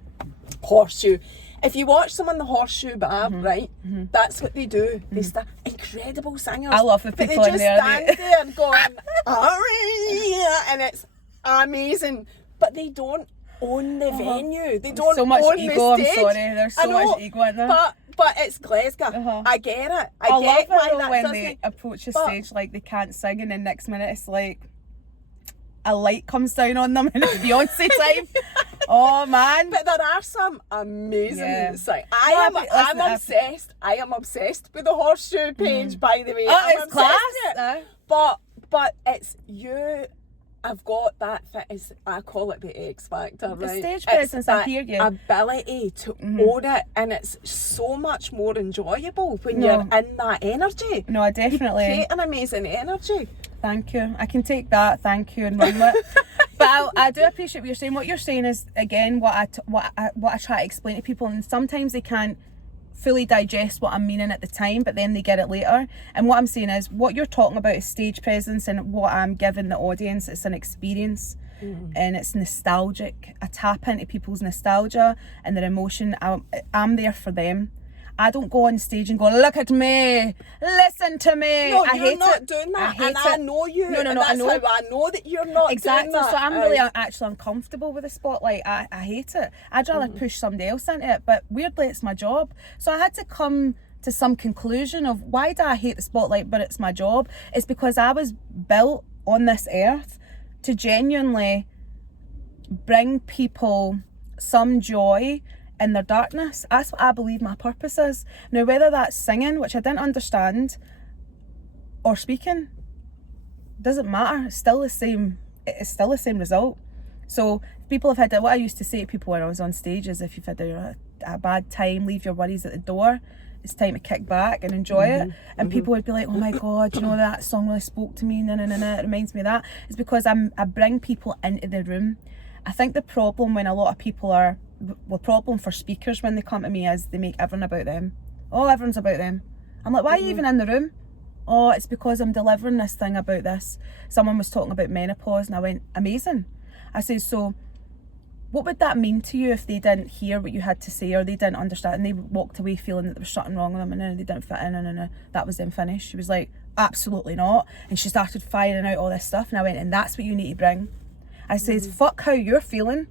Horseshoe. If you watch them on the Horseshoe Bar, right, that's what they do. They stand, incredible singers. I love the people but they in just there. stand there going, "Aria," and it's amazing. But they don't own the venue. They don't so much own ego, the stage. I'm sorry. There's so much ego in there. But it's Glasgow. I get it. I love get it why though that when doesn't. they approach a stage like they can't sing, and then next minute it's like a light comes down on them and it's Beyonce time. Oh man! But there are some amazing singers. I'm obsessed. I am obsessed with the Horseshoe page. By the way, I'm it's obsessed class. with it. But it's you. I've got that I call it the X factor, right? The stage presence, I hear you. Ability to own it, and it's so much more enjoyable when you're in that energy. No, I definitely. You create an amazing energy. Thank you. I can take that. Thank you and run with it. But I do appreciate what you're saying. What you're saying is again what I try to explain to people, and sometimes they can't fully digest what I'm meaning at the time, but then they get it later. And what I'm saying is what you're talking about is stage presence, and what I'm giving the audience, it's an experience and it's nostalgic. I tap into people's nostalgia and their emotion. I'm there for them. I don't go on stage and go, "Look at me, listen to me." No, I you're hate not it. doing that, I hate I it. know you. No, and I that's know. how I know that you're not Exactly. doing that. So I'm really actually uncomfortable with the spotlight. I hate it. I'd rather push somebody else into it, but weirdly it's my job. So I had to come to some conclusion of why do I hate the spotlight, but it's my job. It's because I was built on this earth to genuinely bring people some joy in their darkness. That's what I believe my purpose is. Now, whether that's singing, which I didn't understand, or speaking, doesn't matter. It's still the same result. So people have had, what I used to say to people when I was on stage is, if you've had a bad time, leave your worries at the door. It's time to kick back and enjoy it. And people would be like, "Oh my God, you know, that song really spoke to me, it reminds me of that." It's because I bring people into the room. I think the problem when a lot of people are, the problem for speakers when they come to me is they make everything about them. Oh, everyone's about them. I'm like, why are you even in the room? Oh, it's because I'm delivering this thing about this. Someone was talking about menopause and I went, amazing. I said, so what would that mean to you if they didn't hear what you had to say, or they didn't understand and they walked away feeling that there was something wrong with them and then they didn't fit in and that was them finished? She was like, absolutely not. And she started firing out all this stuff and I went, and that's what you need to bring. I says, fuck how you're feeling.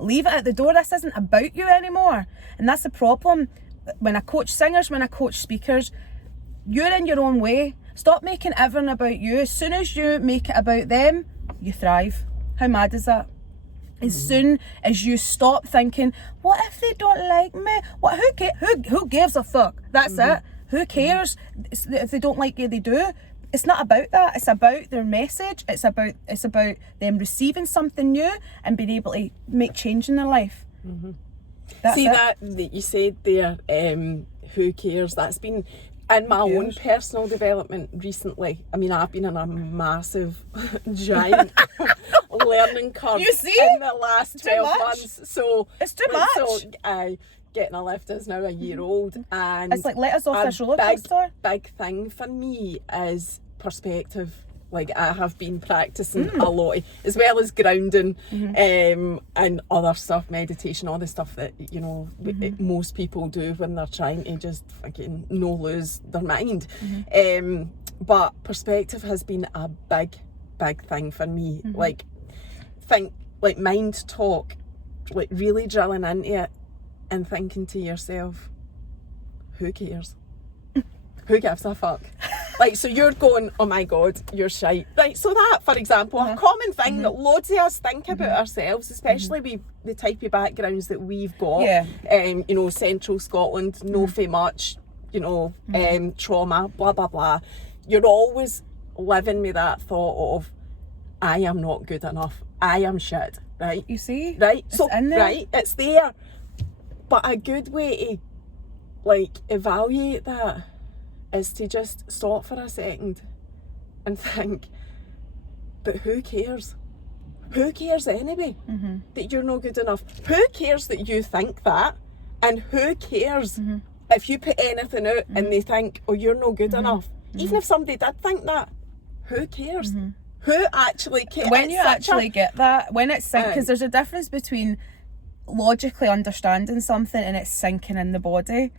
Leave it at the door. This isn't about you anymore. And that's the problem. When I coach singers, when I coach speakers, you're in your own way. Stop making everything about you. As soon as you make it about them, you thrive. How mad is that? As soon as you stop thinking, what if they don't like me? What? Who gives a fuck? That's it. Who cares? If they don't like you, they do. It's not about that. It's about their message. It's about them receiving something new and being able to make change in their life. That's See it. that you said there, who cares? That's been in my own personal development recently. I mean, I've been in a massive, giant learning curve in the last 12 months. So it's too much. So getting a lift is now a year old, and it's like, let us off this roller coaster. Big thing for me is perspective. Like, I have been practicing a lot, as well as grounding and other stuff, meditation, all the stuff that, you know, most people do when they're trying to just fucking no lose their mind. But perspective has been a big thing for me. Like, mind talk, like really drilling into it and thinking to yourself, who cares? Who gives a fuck? Like, so you're going, oh my God, you're shite. Right, so that, for example, a common thing that loads of us think about ourselves, especially with the type of backgrounds that we've got. You know, Central Scotland, no fae much, you know, trauma, blah, blah, blah. You're always living with that thought of, I am not good enough. I am shit, right? You see? Right? It's So, in there. right, it's there. But a good way to, like, evaluate that is to just stop for a second and think, but who cares? Who cares anyway that you're not good enough? Who cares that you think that? And who cares if you put anything out and they think, oh, you're not good enough? Even if somebody did think that, who cares? Who actually cares? When you actually get that, when it's because there's a difference between logically understanding something and it's sinking in the body.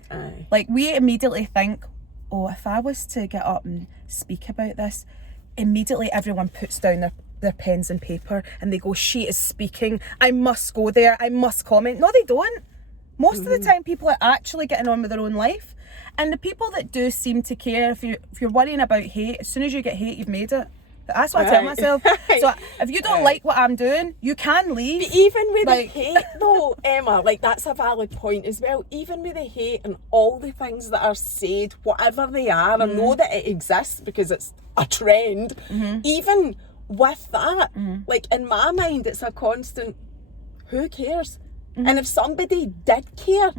Like, we immediately think, oh, if I was to get up and speak about this, immediately everyone puts down their pens and paper and they go, she is speaking, I must go there, I must comment. No, they don't. Most of the time people are actually getting on with their own life. And the people that do seem to care, if you're worrying about hate, as soon as you get hate, you've made it. That's what I tell myself. So if you don't like what I'm doing, you can leave. But even with the hate though, Emma, like, that's a valid point as well. Even with the hate and all the things that are said, whatever they are, I know that it exists because it's a trend. Even with that, like, in my mind, it's a constant, who cares? And if somebody did care,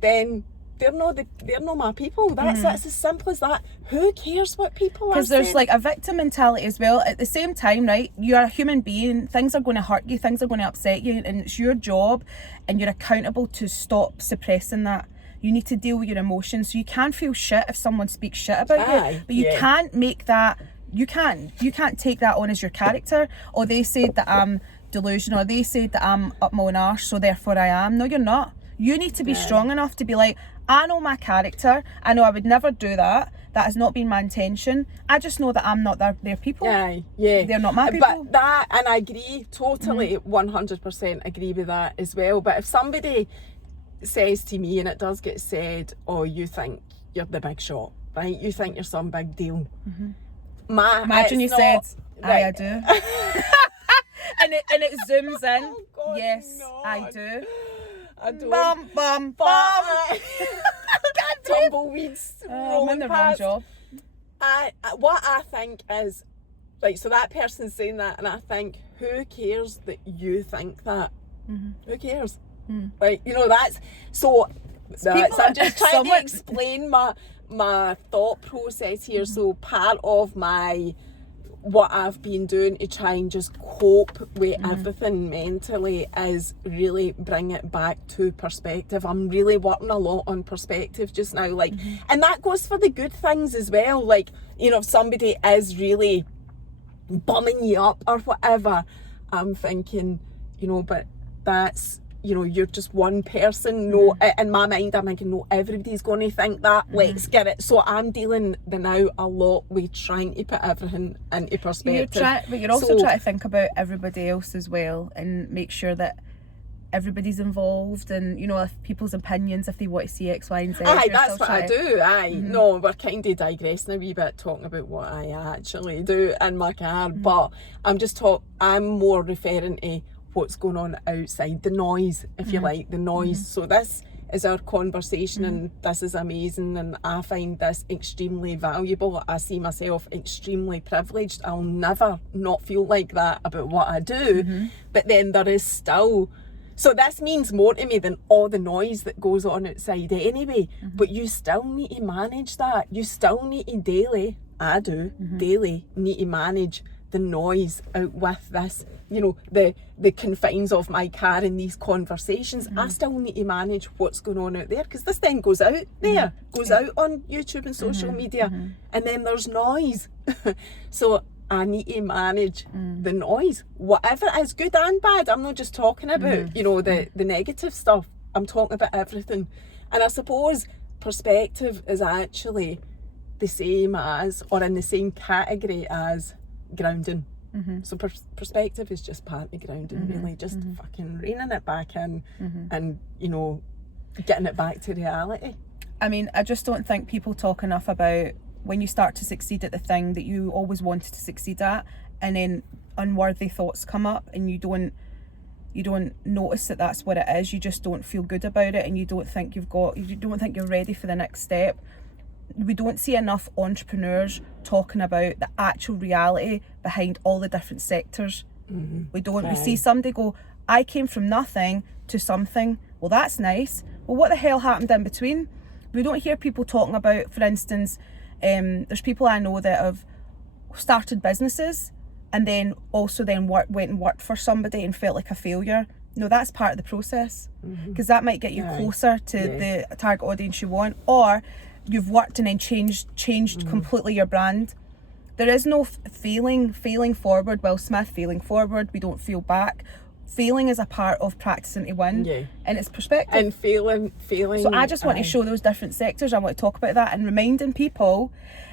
then they're not my people. That's as simple as that. Who cares what people are saying? Because there's like a victim mentality as well. At the same time, right, you're a human being, things are going to hurt you, things are going to upset you, and it's your job and you're accountable to stop suppressing that. You need to deal with your emotions. So you can feel shit if someone speaks shit about you, but you can't make that, you can't take that on as your character, or they said that I'm delusional, or they said that I'm up my own arse, so therefore I am. No, you're not. You need to be strong enough to be like, I know my character, I know I would never do that, that has not been my intention, I just know that I'm not their people. They're not my people. But that, and I agree, totally 100% agree with that as well. But if somebody says to me, and it does get said, oh, you think you're the big shot, right? You think you're some big deal. Imagine you said, I do. and it zooms in. Oh God, yes, no. I do. I don't. Bum, bum, bum. Tumbleweeds I'm in the wrong past. job. What I think is, right, so that person's saying that, and I think, who cares that you think that? Who cares? Like, you know, that's, so I'm just trying to explain my thought process here. So part of what I've been doing to try and just cope with everything mentally is really bring it back to perspective. I'm really working a lot on perspective just now, like, and that goes for the good things as well. Like, you know, if somebody is really bumming you up or whatever, I'm thinking, you know, but that's, you know, you're just one person. No, in my mind, I'm thinking, no, everybody's going to think that. Let's get it. So I'm dealing now a lot with trying to put everything into perspective. But you're also trying to think about everybody else as well and make sure that everybody's involved, and, you know, if people's opinions, if they want to see X, Y, and Z. Aye, that's what I do. No, we're kind of digressing a wee bit, talking about what I actually do in my car, but I'm more referring to what's going on outside, the noise, if you like, the noise. So this is our conversation, and this is amazing, and I find this extremely valuable. I see myself extremely privileged. I'll never not feel like that about what I do, but then there is still, so this means more to me than all the noise that goes on outside anyway, but you still need to manage that. You still need to daily need to manage the noise out with this, you know, the confines of my car and these conversations. I still need to manage what's going on out there, because this then goes out there, goes out on YouTube and social media, and then there's noise. So I need to manage the noise, whatever it is, good and bad. I'm not just talking about, the negative stuff. I'm talking about everything. And I suppose perspective is actually the same as, or in the same category as, grounding. So perspective is just part of grounding, really, just fucking reining it back in and, getting it back to reality. I mean, I just don't think people talk enough about when you start to succeed at the thing that you always wanted to succeed at, and then unworthy thoughts come up and you don't notice that that's what it is. You just don't feel good about it, and you don't think you're ready for the next step. We don't see enough entrepreneurs talking about the actual reality behind all the different sectors. We don't. Right. We see somebody go, I came from nothing to something. Well, that's nice. Well, what the hell happened in between? We don't hear people talking about, for instance, there's people I know that have started businesses and then went and worked for somebody and felt like a failure. No, that's part of the process, because that might get you closer to the target audience you want. Or you've worked and then changed completely your brand. There is no failing forward. Will Smith, failing forward. We don't feel back. Failing is a part of practicing to win, and it's perspective. And failing. So I just want to show those different sectors. I want to talk about that and reminding people,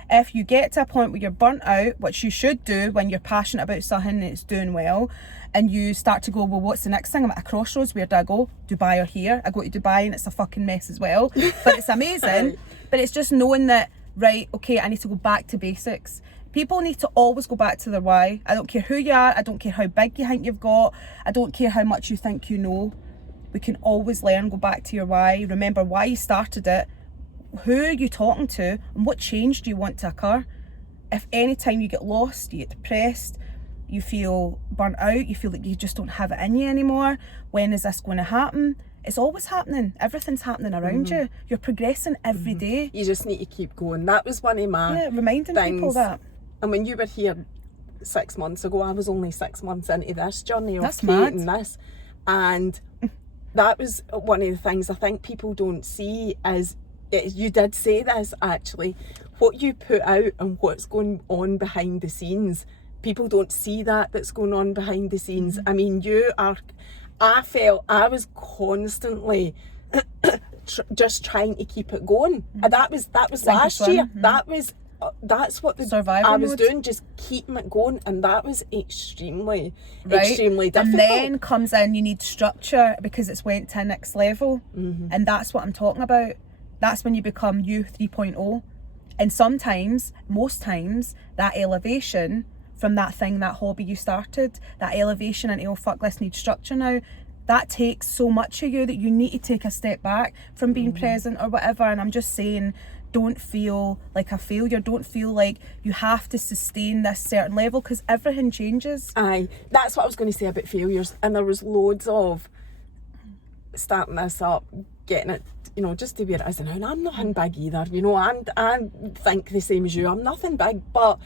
if you get to a point where you're burnt out, which you should do when you're passionate about something and it's doing well, and you start to go, well, what's the next thing? I'm at a crossroads. Where do I go? Dubai or here? I go to Dubai and it's a fucking mess as well, but it's amazing. But it's just knowing that, right, okay, I need to go back to basics. People need to always go back to their why. I don't care who you are. I don't care how big you think you've got. I don't care how much you think you know. We can always learn. Go back to your why. Remember why you started it. Who are you talking to? And what change do you want to occur? If any time you get lost, you get depressed, you feel burnt out, you feel like you just don't have it in you anymore, when is this going to happen? It's always happening. Everything's happening around you. You're progressing every day. You just need to keep going. That was one of my reminding things. People that. And when you were here 6 months ago, I was only 6 months into this journey of That's mad. creating this. And that was one of the things I think people don't see is, you did say this actually, what you put out and what's going on behind the scenes. People don't see that's going on behind the scenes. I mean, I felt I was constantly just trying to keep it going. And that was last year. That's what I was doing, just keeping it going, and that was extremely difficult. And then comes in, you need structure because it's went to a next level, and that's what I'm talking about. That's when you become you 3.0, and most times, that elevation from that thing, that hobby you started, that elevation into, oh fuck, let's need structure now. That takes so much of you that you need to take a step back from being present or whatever. And I'm just saying, don't feel like a failure. Don't feel like you have to sustain this certain level, because everything changes. Aye, that's what I was going to say about failures. And there was loads of starting this up, getting it, just to where it is now. And I'm nothing big either, I think the same as you. I'm nothing big, but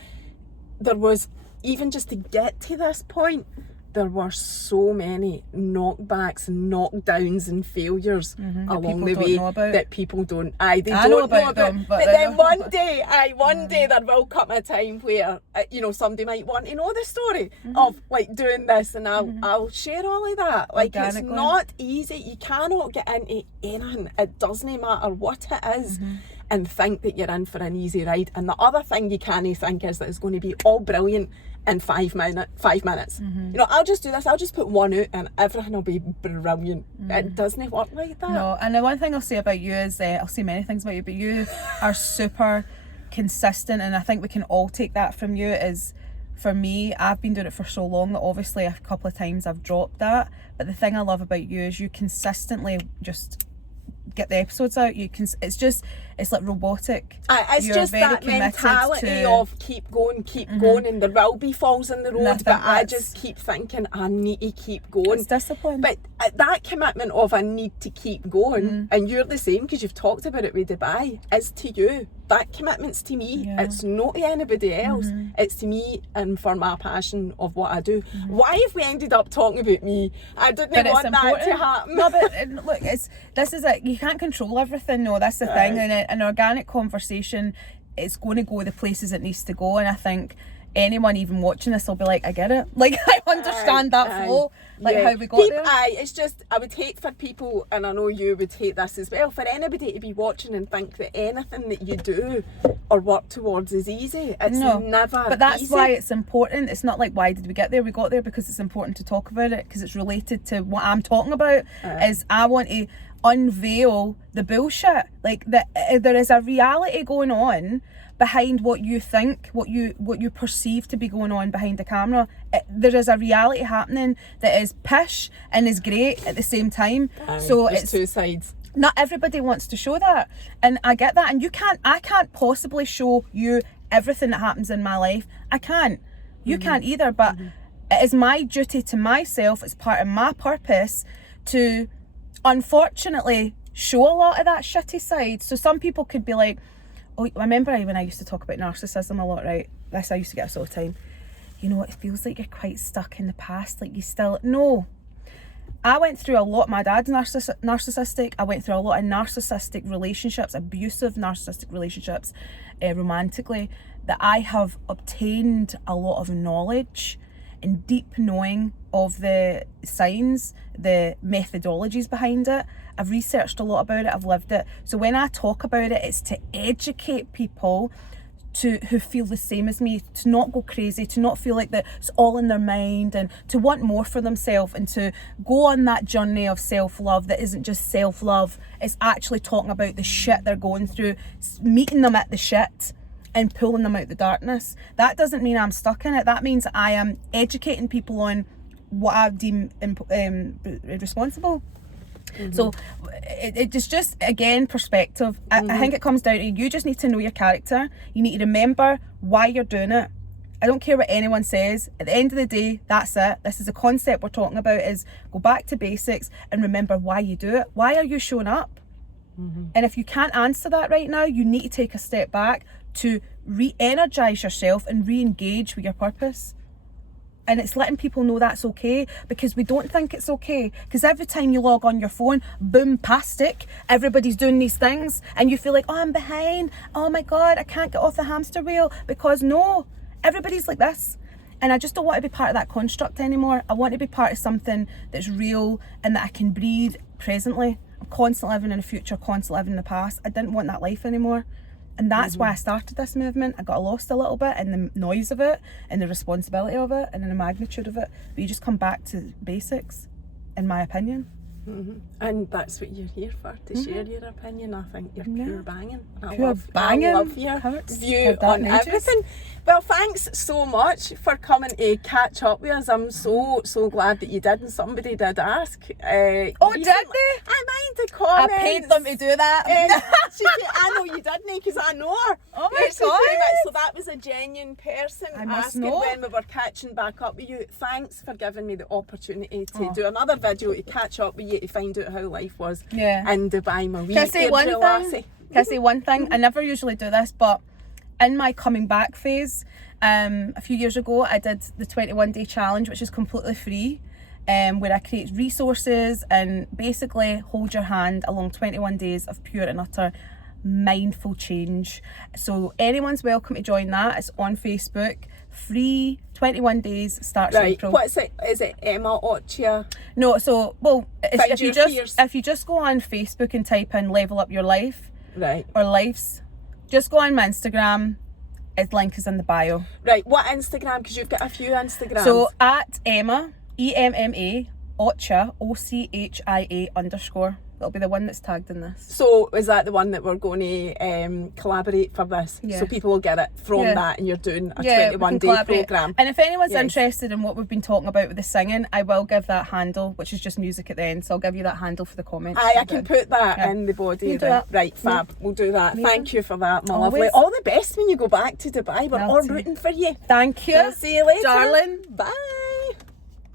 there was, even just to get to this point, there were so many knockbacks and knockdowns and failures along the way that people don't. They don't know about them. But then one day there will come a time where somebody might want to know the story of like doing this, and I'll share all of that. Like, it's not easy. You cannot get into anything. It doesn't matter what it is. And think that you're in for an easy ride. And the other thing you can't think is that it's going to be all brilliant in 5 minutes. I'll just do this, I'll just put one out and everything will be brilliant. It doesn't work like that. No, and the one thing I'll say about you is, I'll say many things about you, but you are super consistent, and I think we can all take that from you. Is, for me, I've been doing it for so long that obviously a couple of times I've dropped that, but the thing I love about you is you consistently just get the episodes out. It's like robotic. It's just that mentality of keep going, and there will be falls in the road, but I just keep thinking I need to keep going. It's discipline. But that commitment of I need to keep going, and you're the same because you've talked about it with Dubai, is to you. That commitment's to me. It's not to anybody else. It's to me and for my passion of what I do. Why have we ended up talking about me? I didn't want that to happen. No, but look, this is it. You can't control everything. No, that's the thing. And an organic conversation, it's going to go the places it needs to go. And I think anyone even watching this will be like, I get it. Like, I understand that flow, like how we got there. It's just, I would hate for people, and I know you would hate this as well, for anybody to be watching and think that anything that you do or work towards is easy. It's never But that's easy. why it's important. It's not like, why did we get there? We got there because it's important to talk about it, because it's related to what I'm talking about. Is I want to unveil the bullshit. Like, there is a reality going on behind what you think, what you perceive to be going on behind the camera. There is a reality happening that is pish and is great at the same time. So there's it's two sides. Not everybody wants to show that, and I get that. And I can't possibly show you everything that happens in my life. I can't. You can't either. But it is my duty to myself. It's part of my purpose to, unfortunately, show a lot of that shitty side. So some people could be like, oh, I remember when I used to talk about narcissism a lot, right? I used to get this all the time. You know, it feels like you're quite stuck in the past, like you still... No. I went through a lot. My dad's narcissistic. I went through a lot of narcissistic relationships, abusive narcissistic relationships, romantically, that I have obtained a lot of knowledge and deep knowing of the signs, the methodologies behind it. I've researched a lot about it, I've lived it. So when I talk about it, it's to educate people who feel the same as me, to not go crazy, to not feel like that it's all in their mind, and to want more for themselves, and to go on that journey of self-love that isn't just self-love, it's actually talking about the shit they're going through, meeting them at the shit and pulling them out the darkness. That doesn't mean I'm stuck in it. That means I am educating people on what I deem responsible. So it's just, again, perspective. I think it comes down to, you just need to know your character. You need to remember why you're doing it. I don't care what anyone says. At the end of the day, that's it. This is a concept we're talking about, is go back to basics and remember why you do it. Why are you showing up? And if you can't answer that right now, you need to take a step back to re-energize yourself and re-engage with your purpose. And it's letting people know that's okay, because we don't think it's okay. Because every time you log on your phone, boom-pastic, everybody's doing these things, and you feel like, oh, I'm behind. Oh my God, I can't get off the hamster wheel. Because no, everybody's like this. And I just don't want to be part of that construct anymore. I want to be part of something that's real and that I can breathe presently. I'm constantly living in the future, constantly living in the past. I didn't want that life anymore. And that's why I started this movement. I got lost a little bit in the noise of it, and the responsibility of it, and in the magnitude of it. But you just come back to basics, in my opinion. And that's what you're here for, to share your opinion. I think you're pure banging. I love your view on everything. Well, thanks so much for coming to catch up with us. I'm so glad that you did, and somebody did ask. Did they? I mind the comments. I paid them to do that. I know you didn't, because I know her. Oh my God. So that was a genuine person asking know. when we were catching back up with you. Thanks for giving me the opportunity to do another video, to catch up with you, to find out how life was in Dubai. Can I say one thing? I never usually do this, but in my coming back phase, a few years ago, I did the 21-day challenge, which is completely free, where I create resources and basically hold your hand along 21 days of pure and utter mindful change. So anyone's welcome to join that. It's on Facebook, free, 21 days, starts in April. What's it? Is it Emma Ochia? No, so, well, if you just go on Facebook and type in Level Up Your Life, or Lives, just go on my Instagram. Its link is in the bio. Right, what Instagram? Because you've got a few Instagrams. So at Emma, EMMA, Ochia, OCHIA _ That'll be the one that's tagged in this. So is that the one that we're going to collaborate for this? Yeah. So people will get it from that, and you're doing a 21-day programme. And if anyone's interested in what we've been talking about with the singing, I will give that handle, which is just music at the end. So I'll give you that handle for the comments. I can put that in the body of it. Right, fab. We'll do that. Amazing. Thank you for that, my lovely. All the best when you go back to Dubai. We're all rooting for you. Thank you. We'll see you later. Darling. Bye.